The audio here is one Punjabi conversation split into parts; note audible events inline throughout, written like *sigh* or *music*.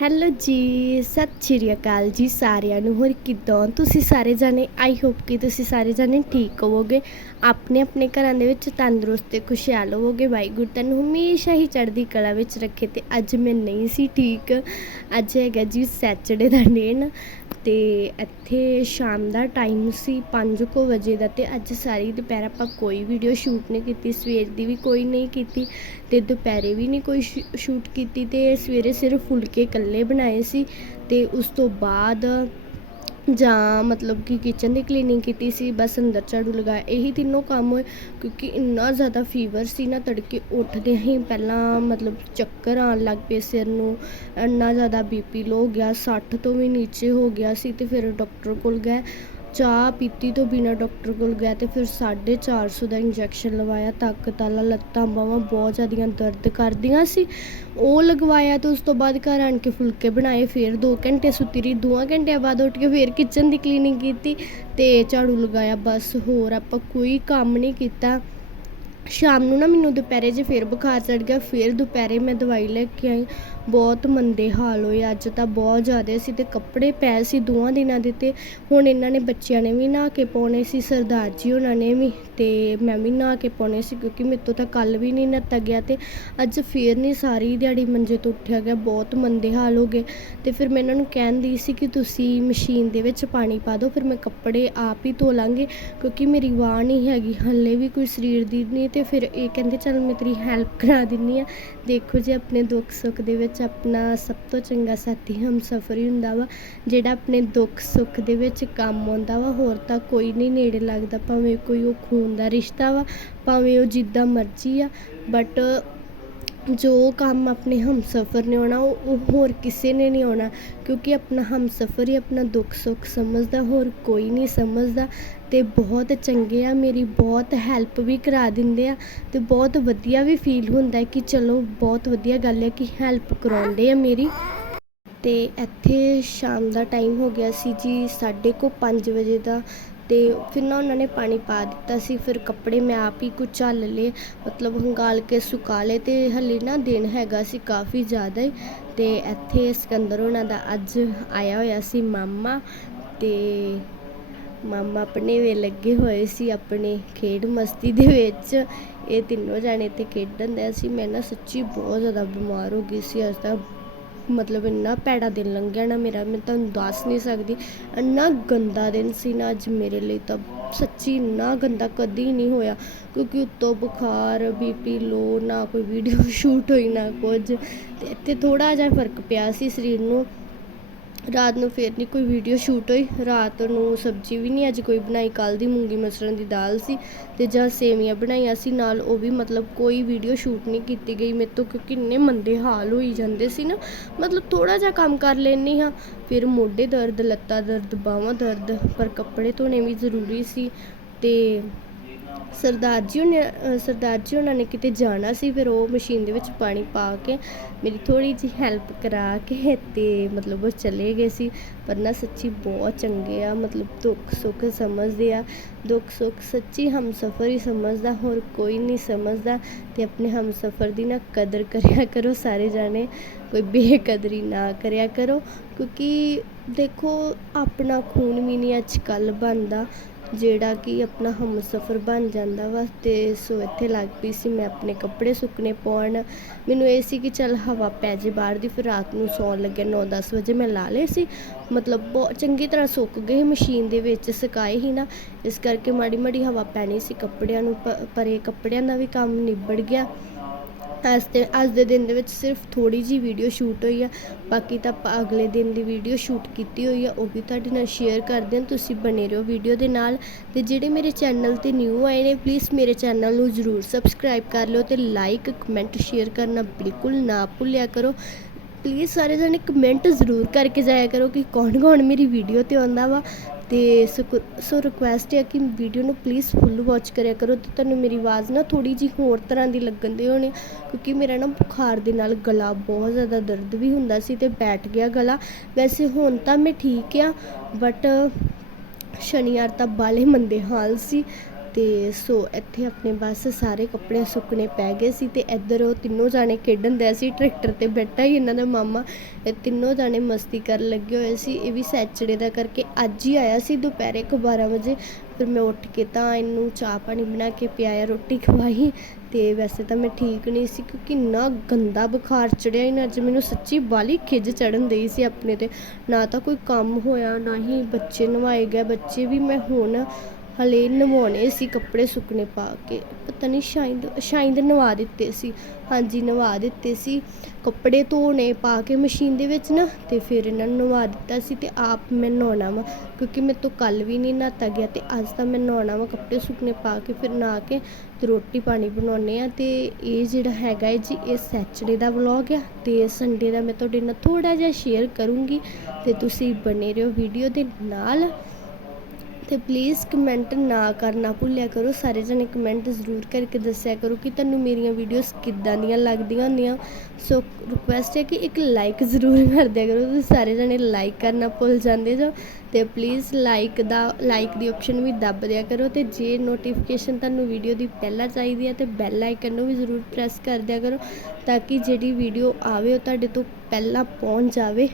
ਹੈਲੋ ਜੀ, ਸਤਿ ਸ਼੍ਰੀ ਅਕਾਲ ਜੀ ਸਾਰਿਆਂ ਨੂੰ, ਹੋਰ ਕਿੱਦਾਂ? ਤੁਸੀਂ ਸਾਰੇ ਜਾਣੇ ਆਈ ਹੋਪ ਕਿ ਤੁਸੀਂ ਸਾਰੇ ਜਾਣੇ ਠੀਕ ਹੋਵੋਗੇ। ਆਪਣੇ ਆਪਣੇ ਘਰਾਂ ਦੇ ਵਿੱਚ ਤੰਦਰੁਸਤ ਤੇ ਖੁਸ਼ਹਾਲ ਹੋਵੋਗੇ। ਵਾਹਿਗੁਰੂ ਤੁਹਾਨੂੰ ਹਮੇਸ਼ਾ ਹੀ ਚੜ੍ਹਦੀ ਕਲਾ ਵਿੱਚ ਰੱਖੇ ਤੇ ਅੱਜ ਮੈਂ ਨਹੀਂ ਸੀ ਠੀਕ। ਅੱਜ ਹੈਗਾ ਜੀ ਸੈਚਰਡੇ ਦਾ ਦਿਨ। ਅਤੇ ਇੱਥੇ ਸ਼ਾਮ ਦਾ ਟਾਈਮ ਸੀ, ਪੰਜ ਕੁ ਵਜੇ ਦਾ ਅਤੇ ਅੱਜ ਸਾਰੀ ਦੁਪਹਿਰ ਆਪਾਂ ਕੋਈ ਵੀਡੀਓ ਸ਼ੂਟ ਨਹੀਂ ਕੀਤੀ, ਸਵੇਰ ਦੀ ਵੀ ਕੋਈ ਨਹੀਂ ਕੀਤੀ ਅਤੇ ਦੁਪਹਿਰੇ ਵੀ ਨਹੀਂ ਕੋਈ ਸ਼ੂ- ਸ਼ੂਟ ਕੀਤੀ ਅਤੇ ਸਵੇਰੇ ਸਿਰਫ ਫੁਲਕੇ ਇਕੱਲੇ ਬਣਾਏ ਸੀ ਅਤੇ ਉਸ ਤੋਂ ਬਾਅਦ ਜਾਂ ਮਤਲਬ ਕਿ ਕਿਚਨ ਦੀ ਕਲੀਨਿੰਗ ਕੀਤੀ ਸੀ, ਬਸ ਅੰਦਰ ਝਾੜੂ ਲਗਾਇਆ। ਇਹੀ ਤਿੰਨੋਂ ਕੰਮ ਹੋਏ, ਕਿਉਂਕਿ ਇੰਨਾ ਜ਼ਿਆਦਾ ਫੀਵਰ ਸੀ ਨਾ, ਤੜਕੇ ਉੱਠਦਿਆਂ ਹੀ ਪਹਿਲਾਂ ਮਤਲਬ ਚੱਕਰ ਆਉਣ ਲੱਗ ਪਏ ਸਿਰ ਨੂੰ। ਇੰਨਾ ਜ਼ਿਆਦਾ ਬੀ ਪੀ ਲੋ ਹੋ ਗਿਆ, ਸੱਠ ਤੋਂ ਵੀ ਨੀਚੇ ਹੋ ਗਿਆ ਸੀ ਅਤੇ ਫਿਰ ਡਾਕਟਰ ਕੋਲ ਗਏ। ਚਾਹ ਪੀਤੀ ਤੋਂ ਬਿਨਾਂ ਡਾਕਟਰ ਕੋਲ ਗਿਆ ਅਤੇ ਫਿਰ 450 ਦਾ ਇੰਜੈਕਸ਼ਨ ਲਵਾਇਆ ਤਾਕਤ ਵਾਲਾ ਲੱਤਾਂ ਬਾਹਾਂ ਬਹੁਤ ਜ਼ਿਆਦੀਆਂ ਦਰਦ ਕਰਦੀਆਂ ਸੀ। ਉਹ ਲਗਵਾਇਆ ਅਤੇ ਉਸ ਤੋਂ ਬਾਅਦ ਘਰ ਆਣ ਕੇ ਫੁਲਕੇ ਬਣਾਏ, ਫਿਰ 2 ਘੰਟੇ ਸੁੱਤੀ ਰਹੀ 2 ਘੰਟਿਆਂ ਬਾਅਦ ਉੱਠ ਕੇ ਫਿਰ ਕਿਚਨ ਦੀ ਕਲੀਨਿੰਗ ਕੀਤੀ ਅਤੇ ਝਾੜੂ ਲਗਾਇਆ। ਬਸ ਹੋਰ ਆਪਾਂ ਕੋਈ ਕੰਮ ਨਹੀਂ ਕੀਤਾ। ਸ਼ਾਮ ਨੂੰ ਨਾ ਮੈਨੂੰ ਦੁਪਹਿਰੇ ਜੇ ਫਿਰ ਬੁਖਾਰ ਚੜ੍ਹ ਗਿਆ, ਫਿਰ ਦੁਪਹਿਰੇ ਮੈਂ ਦਵਾਈ ਲੈ ਕੇ ਆਈ। ਬਹੁਤ ਮੰਦੇ ਹਾਲ ਹੋਏ, ਅੱਜ ਤਾਂ ਬਹੁਤ ਜ਼ਿਆਦਾ ਸੀ ਅਤੇ ਕੱਪੜੇ ਪਏ ਸੀ ਦੋਵਾਂ ਦਿਨਾਂ ਦੇ ਅਤੇ ਹੁਣ ਇਹਨਾਂ ਨੇ ਬੱਚਿਆਂ ਨੇ ਵੀ ਨਹਾ ਕੇ ਪਾਉਣੇ ਸੀ, ਸਰਦਾਰ ਜੀ ਉਹਨਾਂ ਨੇ ਵੀ ਅਤੇ ਮੈਂ ਵੀ ਨਹਾ ਕੇ ਪਾਉਣੇ ਸੀ ਕਿਉਂਕਿ ਮੇਰੇ ਤੋਂ ਤਾਂ ਕੱਲ੍ਹ ਵੀ ਨਹੀਂ ਨਹਾਤਾ ਗਿਆ ਅਤੇ ਅੱਜ ਫਿਰ ਨਹੀਂ ਸਾਰੀ ਦਿਹਾੜੀ ਮੰਜੇ ਤੋਂ ਉੱਠਿਆ ਗਿਆ, ਬਹੁਤ ਮੰਦੇ ਹਾਲ ਹੋ ਗਏ। ਅਤੇ ਫਿਰ ਮੈਂ ਇਹਨਾਂ ਨੂੰ ਕਹਿਣ ਦੀ ਸੀ ਕਿ ਤੁਸੀਂ ਮਸ਼ੀਨ ਦੇ ਵਿੱਚ ਪਾਣੀ ਪਾ ਦਿਓ, ਫਿਰ ਮੈਂ ਕੱਪੜੇ ਆਪ ਹੀ ਧੋ ਲਾਂਗੇ ਕਿਉਂਕਿ ਮੇਰੀ ਵਾਹ ਨਹੀਂ ਹੈਗੀ, ਹਾਲੇ ਵੀ ਕੋਈ ਸਰੀਰ ਦੀ ਨਹੀਂ ਅਤੇ ਤੇ ਫਿਰ ਇਹ ਕਹਿੰਦੇ, ਚੱਲ ਮੈਂ ਤੇਰੀ ਹੈਲਪ ਕਰਾ ਦਿੰਨੀ ਆ। ਦੇਖੋ ਜੀ, ਆਪਣੇ ਦੁੱਖ ਸੁੱਖ ਦੇ ਵਿੱਚ ਆਪਣਾ ਸਭ ਤੋਂ ਚੰਗਾ ਸਾਥੀ ਹਮਸਫਰ ਹੀ ਹੁੰਦਾ ਵਾ। ਜਿਹੜਾ ਆਪਣੇ ਦੁੱਖ ਸੁੱਖ ਦੇ ਵਿੱਚ ਕੰਮ ਆਉਂਦਾ ਵਾ, ਹੋਰ ਤਾਂ ਕੋਈ ਨਹੀਂ ਨੇੜੇ ਲੱਗਦਾ। ਭਾਵੇਂ ਕੋਈ ਉਹ ਖੂਨ ਦਾ ਰਿਸ਼ਤਾ ਵਾ, ਭਾਵੇਂ ਉਹ ਜਿੱਦਾਂ ਮਰਜ਼ੀ ਆ। ਬਟ ਜੋ ਕੰਮ ਆਪਣੇ ਹਮਸਫਰ ਨੇ ਆਉਣਾ, ਉਹ ਉਹ ਹੋਰ ਕਿਸੇ ਨੇ ਨਹੀਂ ਆਉਣਾ, ਕਿਉਂਕਿ ਆਪਣਾ ਹਮਸਫਰ ਹੀ ਆਪਣਾ ਦੁੱਖ ਸੁੱਖ ਸਮਝਦਾ, ਹੋਰ ਕੋਈ ਨਹੀਂ ਸਮਝਦਾ ਅਤੇ ਬਹੁਤ ਚੰਗੇ ਆ, ਮੇਰੀ ਬਹੁਤ ਹੈਲਪ ਵੀ ਕਰਾ ਦਿੰਦੇ ਆ ਅਤੇ ਬਹੁਤ ਵਧੀਆ ਵੀ ਫੀਲ ਹੁੰਦਾ ਕਿ ਚਲੋ ਬਹੁਤ ਵਧੀਆ ਗੱਲ ਹੈ ਕਿ ਹੈਲਪ ਕਰਾਉਂਦੇ ਆ ਮੇਰੀ। ਅਤੇ ਇੱਥੇ ਸ਼ਾਮ ਦਾ ਟਾਈਮ ਹੋ ਗਿਆ ਸੀ ਜੀ, ਸਾਢੇ ਕੋ 5 ਵਜੇ ਦਾ ਅਤੇ ਫਿਰ ਨਾ ਉਹਨਾਂ ਨੇ ਪਾਣੀ ਪਾ ਦਿੱਤਾ ਸੀ, ਫਿਰ ਕੱਪੜੇ ਮੈਂ ਆਪ ਹੀ ਕੁਝ ਝੱਲ ਲਏ, ਮਤਲਬ ਹੰਗਾਲ ਕੇ ਸੁਕਾ ਲਏ ਅਤੇ ਹਾਲੇ ਨਾ ਦਿਨ ਹੈਗਾ ਸੀ ਕਾਫੀ ਜ਼ਿਆਦਾ ਅਤੇ ਇੱਥੇ ਸਿਕੰਦਰ ਉਹਨਾਂ ਦਾ ਅੱਜ ਆਇਆ ਹੋਇਆ ਸੀ ਮਾਮਾ ਅਤੇ ਮਾਮਾ ਆਪਣੇ ਵੇ ਲੱਗੇ ਹੋਏ ਸੀ ਆਪਣੇ ਖੇਡ ਮਸਤੀ ਦੇ ਵਿੱਚ, ਇਹ ਤਿੰਨੋਂ ਜਾਣੇ ਇੱਥੇ ਖੇਡਣ ਦੇ ਸੀ, ਮੈਂ ਨਾ ਸੱਚੀ ਬਹੁਤ ਜ਼ਿਆਦਾ ਬਿਮਾਰ ਹੋ ਗਈ ਸੀ, ਅੱਜ ਤਾਂ ਮਤਲਬ ਇੰਨਾ ਭੈੜਾ ਦਿਨ ਲੰਘਿਆ ਨਾ ਮੇਰਾ, ਮੈਂ ਤੁਹਾਨੂੰ ਦੱਸ ਨਹੀਂ ਸਕਦੀ। ਇੰਨਾ ਗੰਦਾ ਦਿਨ ਸੀ ਨਾ ਅੱਜ ਮੇਰੇ ਲਈ ਤਾਂ। ਸੱਚੀ ਇੰਨਾ ਗੰਦਾ ਕਦੀ ਨਹੀਂ ਹੋਇਆ। ਕਿਉਂਕਿ ਉੱਤੋਂ ਬੁਖਾਰ, ਬੀ ਪੀ ਲੋ ਨਾ ਕੋਈ ਵੀਡੀਓ ਸ਼ੂਟ *laughs* ਹੋਈ, ਨਾ ਕੁਝ। ਅਤੇ ਇੱਥੇ ਥੋੜ੍ਹਾ ਜਿਹਾ ਫ਼ਰਕ ਪਿਆ ਸੀ ਸਰੀਰ ਨੂੰ। ਰਾਤ ਨੂੰ ਫਿਰ ਨਹੀਂ ਕੋਈ ਵੀਡੀਓ ਸ਼ੂਟ ਹੋਈ। ਰਾਤ ਨੂੰ ਸਬਜ਼ੀ ਵੀ ਨਹੀਂ ਅੱਜ ਕੋਈ ਬਣਾਈ। ਕੱਲ ਦੀ ਮੂੰਗੀ ਮਸਰਾਂ ਦੀ ਦਾਲ ਸੀ ਤੇ ਜਾਂ ਸੇਵੀਆਂ ਬਣਾਈਆਂ ਸੀ। ਨਾਲ ਉਹ ਵੀ ਮਤਲਬ ਕੋਈ ਵੀਡੀਓ ਸ਼ੂਟ ਨਹੀਂ ਕੀਤੀ ਗਈ। ਮੇਰੇ ਤੋਂ ਕਿਉਂਕਿ ਇੰਨੇ ਮੰਦੇ ਹਾਲ ਹੋਈ ਜਾਂਦੇ ਸੀ ਨਾ। ਮਤਲਬ ਥੋੜਾ ਜਿਹਾ ਕੰਮ ਕਰ ਲੈਣੀ ਹਾਂ। ਫਿਰ ਮੋਢੇ ਦਰਦ, ਲੱਤਾਂ ਦਰਦ, ਬਾਹਾਂ ਦਰਦ, ਪਰ ਕੱਪੜੇ ਧੋਣੇ ਵੀ ਜ਼ਰੂਰੀ ਸੀ ਤੇ ਸਰਦਾਰ ਜੀ ਉਹਨੇ ਸਰਦਾਰ ਜੀ ਉਹਨਾਂ ਨੇ ਕਿਤੇ ਜਾਣਾ ਸੀ, ਫਿਰ ਉਹ ਮਸ਼ੀਨ ਦੇ ਵਿੱਚ ਪਾਣੀ ਪਾ ਕੇ ਮੇਰੀ ਥੋੜ੍ਹੀ ਜਿਹੀ ਹੈਲਪ ਕਰਾ ਕੇ ਅਤੇ ਮਤਲਬ ਉਹ ਚਲੇ ਗਏ ਸੀ। ਪਰ ਨਾ ਸੱਚੀ ਬਹੁਤ ਚੰਗੇ ਆ, ਮਤਲਬ ਦੁੱਖ ਸੁੱਖ ਸਮਝਦੇ ਆ। ਦੁੱਖ ਸੁੱਖ ਸੱਚੀ ਹਮਸਫਰ ਹੀ ਸਮਝਦਾ, ਹੋਰ ਕੋਈ ਨਹੀਂ ਸਮਝਦਾ। ਅਤੇ ਆਪਣੇ ਹਮਸਫਰ ਦੀ ਨਾ ਕਦਰ ਕਰਿਆ ਕਰੋ ਸਾਰੇ ਜਾਣੇ, ਕੋਈ ਬੇਕਦਰੀ ਨਾ ਕਰਿਆ ਕਰੋ। ਕਿਉਂਕਿ ਦੇਖੋ, ਆਪਣਾ ਖੂਨ ਵੀ ਨਹੀਂ ਅੱਜ ਕੱਲ੍ਹ ਬਣਦਾ। ਜਿਹੜਾ ਕਿ ਆਪਣਾ ਹਮਸਫਰ ਬਣ ਜਾਂਦਾ ਵਾ ਅਤੇ ਸੋ ਇੱਥੇ ਲੱਗ ਪਈ ਸੀ ਮੈਂ ਆਪਣੇ ਕੱਪੜੇ ਸੁੱਕਣੇ ਪਾਉਣ। ਮੈਨੂੰ ਇਹ ਸੀ ਕਿ ਚੱਲ ਹਵਾ ਪੈ ਜੇ ਬਾਹਰ ਦੀ, ਫਿਰ ਰਾਤ ਨੂੰ ਸੌਣ ਲੱਗਿਆ, ਨੌ ਦਸ ਵਜੇ ਮੈਂ ਲਾ ਲਏ ਸੀ। ਮਤਲਬ ਬਹੁਤ ਚੰਗੀ ਤਰ੍ਹਾਂ ਸੁੱਕ ਗਏ ਮਸ਼ੀਨ ਦੇ ਵਿੱਚ ਸੁਕਾਏ ਹੀ ਨਾ। ਇਸ ਕਰਕੇ ਮਾੜੀ ਮਾੜੀ ਹਵਾ ਪੈਣੀ ਸੀ ਕੱਪੜਿਆਂ ਨੂੰ, ਪ- ਪਰ ਇਹ ਕੱਪੜਿਆਂ ਦਾ ਵੀ ਕੰਮ ਨਿਬੜ ਗਿਆ। ਅੱਜ ਦੇ ਅੱਜ ਦੇ ਦਿਨ ਦੇ ਵਿੱਚ ਸਿਰਫ ਥੋੜ੍ਹੀ ਜਿਹੀ ਵੀਡੀਓ ਸ਼ੂਟ ਹੋਈ ਆ। ਬਾਕੀ ਤਾਂ ਆਪਾਂ ਅਗਲੇ ਦਿਨ ਦੀ ਵੀਡੀਓ ਸ਼ੂਟ ਕੀਤੀ ਹੋਈ ਆ, ਉਹ ਵੀ ਤੁਹਾਡੇ ਨਾਲ ਸ਼ੇਅਰ ਕਰਦੇ ਹਾਂ। ਤੁਸੀਂ ਬਣੇ ਰਹੋ ਵੀਡੀਓ ਦੇ ਨਾਲ। ਤੇ ਜਿਹੜੇ ਮੇਰੇ ਚੈਨਲ ਤੇ ਨਿਊ ਆਏ ਨੇ ਪਲੀਜ਼ ਮੇਰੇ ਚੈਨਲ ਨੂੰ ਜ਼ਰੂਰ ਸਬਸਕ੍ਰਾਈਬ ਕਰ ਲਿਓ ਤੇ ਲਾਈਕ ਕਮੈਂਟ ਸ਼ੇਅਰ ਕਰਨਾ ਬਿਲਕੁਲ ਨਾ ਭੁੱਲਿਆ ਕਰੋ। ਪਲੀਜ਼ ਸਾਰੇ ਜਣੇ ਕਮੈਂਟ ਜ਼ਰੂਰ ਕਰਕੇ ਜਾਇਆ ਕਰੋ ਕਿ ਕੌਣ ਕੌਣ ਮੇਰੀ ਵੀਡੀਓ ਤੇ ਆਉਂਦਾ ਵਾ। ਅਤੇ ਸੋ ਸੋ ਰਿਕੁਐਸਟ ਹੈ ਕਿ ਵੀਡੀਓ ਨੂੰ ਪਲੀਜ਼ ਫੁੱਲ ਵਾਚ ਕਰਿਆ ਕਰੋ ਅਤੇ ਤੁਹਾਨੂੰ ਮੇਰੀ ਆਵਾਜ਼ ਨਾ ਥੋੜ੍ਹੀ ਜਿਹੀ ਹੋਰ ਤਰ੍ਹਾਂ ਦੀ ਲੱਗਣ ਦੀ ਹੋਣੀ, ਕਿਉਂਕਿ ਮੇਰਾ ਨਾ ਬੁਖਾਰ ਦੇ ਨਾਲ ਗਲਾ ਬਹੁਤ ਜ਼ਿਆਦਾ ਦਰਦ ਵੀ ਹੁੰਦਾ ਸੀ ਅਤੇ ਬੈਠ ਗਿਆ ਗਲਾ। ਵੈਸੇ ਹੁਣ ਤਾਂ ਮੈਂ ਠੀਕ ਹਾਂ ਬਟ ਸ਼ਨੀਵਾਰ ਤਾਂ ਬਾਲੇ ਮੰਦੇ ਹਾਲ ਸੀ। ਤੇ ਸੋ ਇੱਥੇ ਆਪਣੇ ਬਸ ਸਾਰੇ ਕੱਪੜੇ ਸੁੱਕਣੇ ਪੈ ਗਏ ਸੀ ਅਤੇ ਇੱਧਰ ਉਹ ਤਿੰਨੋਂ ਜਾਣੇ ਖੇਡਣ ਦੇ ਸੀ, ਟਰੈਕਟਰ ਤੇ ਬੈਠਾ ਹੀ ਇਹਨਾਂ ਦਾ ਮਾਮਾ ਇਹ ਤਿੰਨੋਂ ਜਾਣੇ ਮਸਤੀ ਕਰਨ ਲੱਗੇ ਹੋਏ ਸੀ। ਇਹ ਵੀ ਸੈਚਰਡੇ ਦਾ ਕਰਕੇ ਅੱਜ ਹੀ ਆਇਆ ਸੀ ਦੁਪਹਿਰੇ ਕੁ 12 ਵਜੇ। ਫਿਰ ਮੈਂ ਉੱਠ ਕੇ ਤਾਂ ਇਹਨੂੰ ਚਾਹ ਪਾਣੀ ਬਣਾ ਕੇ ਪਿਆਇਆ, ਰੋਟੀ ਖਵਾਈ ਅਤੇ ਵੈਸੇ ਤਾਂ ਮੈਂ ਠੀਕ ਨਹੀਂ ਸੀ ਕਿਉਂਕਿ ਇੰਨਾ ਗੰਦਾ ਬੁਖਾਰ ਚੜਿਆ ਇਹਨਾਂ ਅੱਜ ਮੈਨੂੰ ਸੱਚੀ ਬਾਲੀ ਖਿਜ ਚੜਨ ਦਈ ਸੀ ਆਪਣੇ ਤੇ। ਨਾ ਤਾਂ ਕੋਈ ਕੰਮ ਹੋਇਆ, ਨਾ ਹੀ ਬੱਚੇ ਨਵਾਏ ਗਏ, ਬੱਚੇ ਵੀ ਮੈਂ ਹੁਣ ਹਲੇ ਨਵਾਉਣੇ ਸੀ ਕੱਪੜੇ ਸੁੱਕਣੇ ਪਾ ਕੇ। ਪਤਾ ਨਹੀਂ ਸ਼ਾਇਦ ਸ਼ਾਇਦ ਨਵਾ ਦਿੱਤੇ ਸੀ। ਹਾਂਜੀ, ਨਵਾ ਦਿੱਤੇ ਸੀ। ਕੱਪੜੇ ਧੋਣੇ ਪਾ ਕੇ ਮਸ਼ੀਨ ਦੇ ਵਿੱਚ ਨਾ, ਤੇ ਫਿਰ ਇਹਨਾਂ ਨੂੰ ਨਵਾ ਦਿੱਤਾ ਸੀ ਤੇ ਆਪ ਮੈਂ ਨਹਾਉਣਾ ਵਾ। ਕਿਉਂਕਿ ਮੇਰੇ ਤੋਂ ਕੱਲ ਵੀ ਨਹੀਂ ਨਹਾਤਾ ਗਿਆ ਤੇ ਅੱਜ ਤਾਂ ਮੈਂ ਨਹਾਉਣਾ ਵਾ ਕੱਪੜੇ ਸੁੱਕਣੇ ਪਾ ਕੇ ਫਿਰ ਨਹਾ ਕੇ ਤੇ ਰੋਟੀ ਪਾਣੀ ਬਣਾਉਣੇ ਆ ਤੇ ਇਹ ਜਿਹੜਾ ਹੈਗਾ ਹੈ ਜੀ, ਇਹ ਸੈਚਰਡੇ ਦਾ ਵਲੌਗ ਆ ਤੇ ਸੰਡੇ ਦਾ ਮੈਂ ਤੁਹਾਡੇ ਨਾਲ ਥੋੜਾ ਜਿਹਾ ਸ਼ੇਅਰ ਕਰੂੰਗੀ ਤੇ ਤੁਸੀਂ ਬਨੇ ਰਹੋ ਵੀਡੀਓ ਦੇ ਨਾਲ। ਤੇ ਪਲੀਜ਼ ਕਮੈਂਟ ਨਾ ਕਰਨਾ ਭੁੱਲਿਆ ਕਰੋ। ਸਾਰੇ ਜਣੇ ਕਮੈਂਟ ਜ਼ਰੂਰ ਕਰਕੇ ਦੱਸਿਆ ਕਰੋ ਕਿ ਤੁਹਾਨੂੰ ਮੇਰੀਆਂ ਵੀਡੀਓਜ਼ ਕਿੱਦਾਂ ਦੀਆਂ ਲੱਗਦੀਆਂ ਹੁੰਦੀਆਂ। ਸੋ ਰਿਕੁਐਸਟ ਹੈ ਕਿ ਇੱਕ ਲਾਈਕ ਜ਼ਰੂਰ *laughs* ਕਰ ਦਿਆ ਕਰੋ। ਤੁਸੀਂ ਸਾਰੇ ਜਣੇ ਲਾਈਕ ਕਰਨਾ ਭੁੱਲ ਜਾਂਦੇ ਜੋ। ਤੇ ਪਲੀਜ਼ ਲਾਈਕ ਦਾ ਲਾਈਕ ਦੀ ਆਪਸ਼ਨ ਵੀ ਦੱਬ ਦਿਆ ਕਰੋ। ਤੇ ਜੇ ਨੋਟੀਫਿਕੇਸ਼ਨ ਤੁਹਾਨੂੰ ਵੀਡੀਓ ਦੀ ਪਹਿਲਾਂ ਚਾਹੀਦੀ ਹੈ, ਤੇ ਬੈਲ ਆਈਕਨ ਨੂੰ ਵੀ ਜ਼ਰੂਰ ਪ੍ਰੈਸ ਕਰ ਦਿਆ ਕਰੋ। ਤਾਂ ਕਿ ਜਿਹੜੀ ਵੀਡੀਓ ਆਵੇ, ਉਹ ਤੁਹਾਡੇ ਤੋਂ ਪਹਿਲਾਂ ਪਹੁੰਚ ਜਾਵੇ।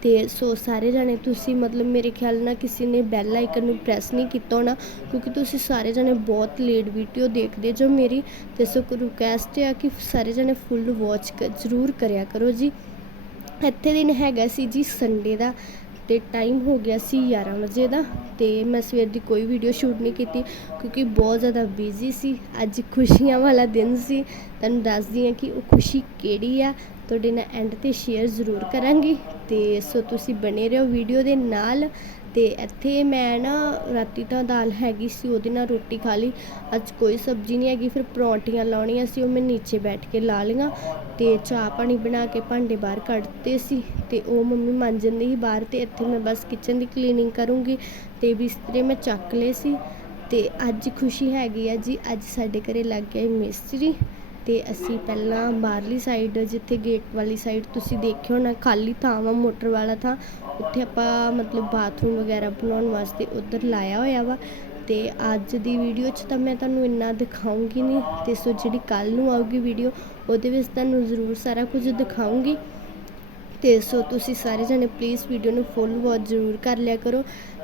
ਅਤੇ ਸੋ ਸਾਰੇ ਜਾਣੇ ਤੁਸੀਂ ਮਤਲਬ ਮੇਰੇ ਖਿਆਲ ਨਾਲ ਕਿਸੇ ਨੇ ਬੈਲ ਆਈਕਨ ਨੂੰ ਪ੍ਰੈਸ ਨਹੀਂ ਕੀਤਾ ਹੋਣਾ, ਕਿਉਂਕਿ ਤੁਸੀਂ ਸਾਰੇ ਜਾਣੇ ਬਹੁਤ ਲੇਟ ਵੀਡੀਓ ਦੇਖਦੇ ਜੋ ਮੇਰੀ ਅਤੇ ਸੋ ਰਿਕੁਐਸਟ ਆ ਕਿ ਸਾਰੇ ਜਾਣੇ ਫੁੱਲ ਵਾਚ ਜ਼ਰੂਰ ਕਰਿਆ ਕਰੋ ਜੀ। ਇੱਥੇ ਦਿਨ ਹੈਗਾ ਸੀ ਜੀ ਸੰਡੇ ਦਾ, ਤੇ ਟਾਈਮ ਹੋ ਗਿਆ ਸੀ 11 ਵਜੇ ਦਾ, ਤੇ ਮੈਂ ਸਵੇਰ ਦੀ ਕੋਈ ਵੀਡੀਓ ਸ਼ੂਟ ਨਹੀਂ ਕੀਤੀ, ਕਿਉਂਕਿ ਬਹੁਤ ਜ਼ਿਆਦਾ ਬਿਜ਼ੀ ਸੀ। ਅੱਜ ਖੁਸ਼ੀਆਂ ਵਾਲਾ ਦਿਨ ਸੀ। ਤੁਹਾਨੂੰ ਦੱਸਦੀ ਹਾਂ ਕਿ ਉਹ ਖੁਸ਼ੀ ਕਿਹੜੀ ਆ ਤੁਹਾਡੇ ਨਾਲ ਐਂਡ ਤੇ ਸ਼ੇਅਰ ਜ਼ਰੂਰ ਕਰਾਂਗੀ। ਤੇ ਸੋ ਤੁਸੀਂ ਬਣੇ ਰਹੋ ਵੀਡੀਓ ਦੇ ਨਾਲ। ਤੇ ਇੱਥੇ ਮੈਂ ਨਾ ਰਾਤੀ ਤਾਂ ਦਾਲ ਹੈਗੀ ਸੀ, ਉਹਦੇ ਨਾਲ ਰੋਟੀ ਖਾ ਲਈ। ਅੱਜ ਕੋਈ ਸਬਜ਼ੀ ਨਹੀਂ ਹੈਗੀ, ਫਿਰ ਪਰੌਂਠੀਆਂ ਲਾਉਣੀਆਂ ਸੀ, ਉਹ ਮੈਂ ਨੀਚੇ ਬੈਠ ਕੇ ਲਾ ਲਈਆਂ। ਤੇ ਚਾਹ ਪਾਣੀ ਬਣਾ ਕੇ ਭਾਂਡੇ ਬਾਹਰ ਕੱਢਤੇ ਸੀ। ਤੇ ਉਹ ਮੰਮੀ ਮਾਂਜਣ ਦੀ ਸੀ ਬਾਹਰ ਤੇ ਇੱਥੇ ਮੈਂ ਬਸ ਕਿਚਨ ਦੀ ਕਲੀਨਿੰਗ ਕਰੂੰਗੀ। ਤੇ ਬਿਸਤਰੇ ਮੈਂ ਚੱਕ ਲਏ ਸੀ। ਤੇ ਅੱਜ ਖੁਸ਼ੀ ਹੈਗੀ ਆ ਜੀ, ਅੱਜ ਸਾਡੇ ਘਰੇ ਲੱਗ ਗਿਆ ਮਿਸਤਰੀ। ਅਤੇ ਅਸੀਂ ਪਹਿਲਾਂ ਬਾਹਰਲੀ ਸਾਈਡ ਜਿੱਥੇ ਗੇਟ ਵਾਲੀ ਸਾਈਡ ਤੁਸੀਂ ਦੇਖਿਓ ਨਾ, ਖਾਲੀ ਥਾਂ ਵਾ ਮੋਟਰ ਵਾਲਾ ਥਾਂ, ਉੱਥੇ ਆਪਾਂ ਮਤਲਬ ਬਾਥਰੂਮ ਵਗੈਰਾ ਬਣਾਉਣ ਵਾਸਤੇ ਉੱਧਰ ਲਾਇਆ ਹੋਇਆ ਵਾ। ਅਤੇ ਅੱਜ ਦੀ ਵੀਡੀਓ 'ਚ ਤਾਂ ਮੈਂ ਤੁਹਾਨੂੰ ਇੰਨਾ ਦਿਖਾਉਂਗੀ ਨਹੀਂ ਅਤੇ ਸੋ ਜਿਹੜੀ ਕੱਲ੍ਹ ਨੂੰ ਆਊਗੀ ਵੀਡੀਓ ਉਹਦੇ ਵਿੱਚ ਤੁਹਾਨੂੰ ਜ਼ਰੂਰ ਸਾਰਾ ਕੁਝ ਦਿਖਾਉਂਗੀ। ਤੇ ਸੋ ਤੁਸੀਂ ਸਾਰੇ ਜਣੇ ਪਲੀਜ਼ ਵੀਡੀਓ ਨੂੰ ਫੁੱਲ ਵਾਚ ਜ਼ਰੂਰ ਕਰ ਲਿਆ ਕਰੋ।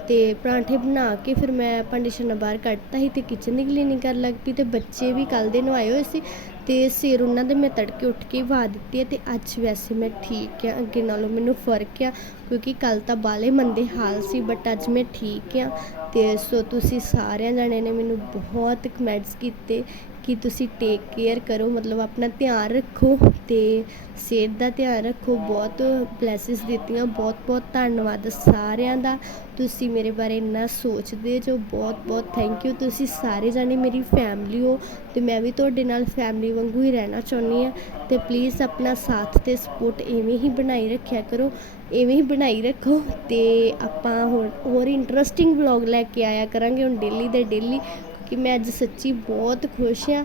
ਤੇ ਪਰਾਂਠੇ ਬਣਾ ਕੇ ਫਿਰ ਮੈਂ ਭਾਂਡੇ ਛੰਨਾ ਬਾਹਰ ਕੱਢਤਾ ਸੀ ਤੇ ਕਿਚਨ ਦੀ ਕਲੀਨਿੰਗ ਕਰਨ ਲੱਗ ਪਈ ਤੇ ਬੱਚੇ ਵੀ ਕੱਲ ਦੇ ਨੂੰ ਆਏ ਹੋਏ ਸੀ। ਅਤੇ ਸਿਰ ਉਹਨਾਂ ਦੇ ਮੈਂ ਤੜਕੇ ਉੱਠ ਕੇ ਵਾਹ ਦਿੱਤੀ ਹੈ ਤੇ ਅੱਜ ਵੈਸੇ ਮੈਂ ਠੀਕ ਹਾਂ। ਅੱਗੇ ਨਾਲੋਂ ਮੈਨੂੰ ਫ਼ਰਕ ਆ, ਕਿਉਂਕਿ ਕੱਲ੍ਹ ਤਾਂ ਬਾਲੇ ਮੰਦੇ ਹਾਲ ਸੀ ਬਟ ਅੱਜ ਮੈਂ ਠੀਕ ਹਾਂ ਅਤੇ ਸੋ ਤੁਸੀਂ ਸਾਰਿਆਂ ਜਣੇ ਨੇ ਮੈਨੂੰ ਬਹੁਤ ਕਮੈਂਟਸ ਕੀਤੇ ਕਿ ਤੁਸੀਂ ਟੇਕ ਕੇਅਰ ਕਰੋ, ਮਤਲਬ ਆਪਣਾ ਧਿਆਨ ਰੱਖੋ ਅਤੇ ਸਿਹਤ ਦਾ ਧਿਆਨ ਰੱਖੋ। ਬਹੁਤ ਬਲੈਸਿਸ ਦਿੱਤੀਆਂ ਬਹੁਤ ਬਹੁਤ ਧੰਨਵਾਦ ਸਾਰਿਆਂ ਦਾ। ਤੁਸੀਂ ਮੇਰੇ ਬਾਰੇ ਇੰਨਾ ਸੋਚਦੇ ਜੋ ਬਹੁਤ ਬਹੁਤ ਥੈਂਕ ਯੂ ਤੁਸੀਂ ਸਾਰੇ ਜਾਣੇ ਮੇਰੀ ਫੈਮਿਲੀ ਹੋ ਅਤੇ ਮੈਂ ਵੀ ਤੁਹਾਡੇ ਨਾਲ ਫੈਮਿਲੀ ਵਾਂਗੂ ਹੀ ਰਹਿਣਾ ਚਾਹੁੰਦੀ ਹਾਂ ਤੇ ਪਲੀਜ਼ ਆਪਣਾ ਸਾਥ ਤੇ ਸਪੋਰਟ ਐਵੇਂ ਹੀ ਬਣਾਈ ਰੱਖਿਆ ਕਰੋ ਐਵੇਂ ਹੀ ਬਣਾਈ ਰੱਖੋ ਤੇ ਆਪਾਂ ਹੋਰ ਹੋਰ ਇੰਟਰਸਟਿੰਗ ਵਲੌਗ ਲੈ ਕੇ ਆਇਆ ਕਰਾਂਗੇ ਹੁਣ ਡੇਲੀ ਦੇ ਡੇਲੀ ਕਿ ਮੈਂ ਅੱਜ ਸੱਚੀ ਬਹੁਤ ਖੁਸ਼ ਹਾਂ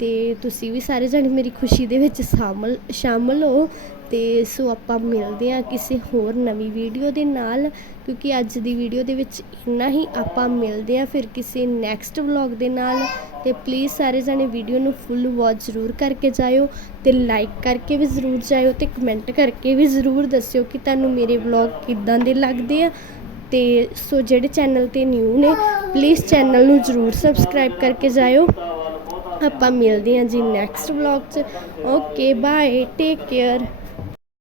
ਅਤੇ ਤੁਸੀਂ ਵੀ ਸਾਰੇ ਜਾਣੇ ਮੇਰੀ ਖੁਸ਼ੀ ਦੇ ਵਿੱਚ ਸ਼ਾਮਲ ਸ਼ਾਮਲ ਹੋ। ਅਤੇ ਸੋ ਆਪਾਂ ਮਿਲਦੇ ਹਾਂ ਕਿਸੇ ਹੋਰ ਨਵੀਂ ਵੀਡੀਓ ਦੇ ਨਾਲ, ਕਿਉਂਕਿ ਅੱਜ ਦੀ ਵੀਡੀਓ ਦੇ ਵਿੱਚ ਇੰਨਾ ਹੀ ਆਪਾਂ ਮਿਲਦੇ ਹਾਂ ਫਿਰ ਕਿਸੇ ਨੈਕਸਟ ਵਲੌਗ ਦੇ ਨਾਲ। ਤੇ ਪਲੀਜ਼ ਸਾਰੇ ਜਣੇ ਵੀਡੀਓ ਨੂੰ ਫੁੱਲ ਵਾਚ ਜ਼ਰੂਰ ਕਰਕੇ ਜਾਇਓ ਤੇ ਲਾਈਕ ਕਰਕੇ ਵੀ ਜ਼ਰੂਰ ਜਾਇਓ ਤੇ ਕਮੈਂਟ ਕਰਕੇ ਵੀ ਜ਼ਰੂਰ ਦੱਸਿਓ ਕਿ ਤੁਹਾਨੂੰ ਮੇਰੇ ਵਲੌਗ ਕਿੱਦਾਂ ਦੇ ਲੱਗਦੇ ਆ। ਤੇ ਸੋ ਜਿਹੜੇ ਚੈਨਲ ਤੇ ਨਿਊ ਨੇ ਪਲੀਜ਼ ਚੈਨਲ ਨੂੰ ਜ਼ਰੂਰ ਸਬਸਕ੍ਰਾਈਬ ਕਰਕੇ ਜਾਇਓ। ਆਪਾਂ ਮਿਲਦੇ ਹਾਂ ਜੀ ਨੈਕਸਟ ਵਲੌਗ 'ਚ। Okay bye take care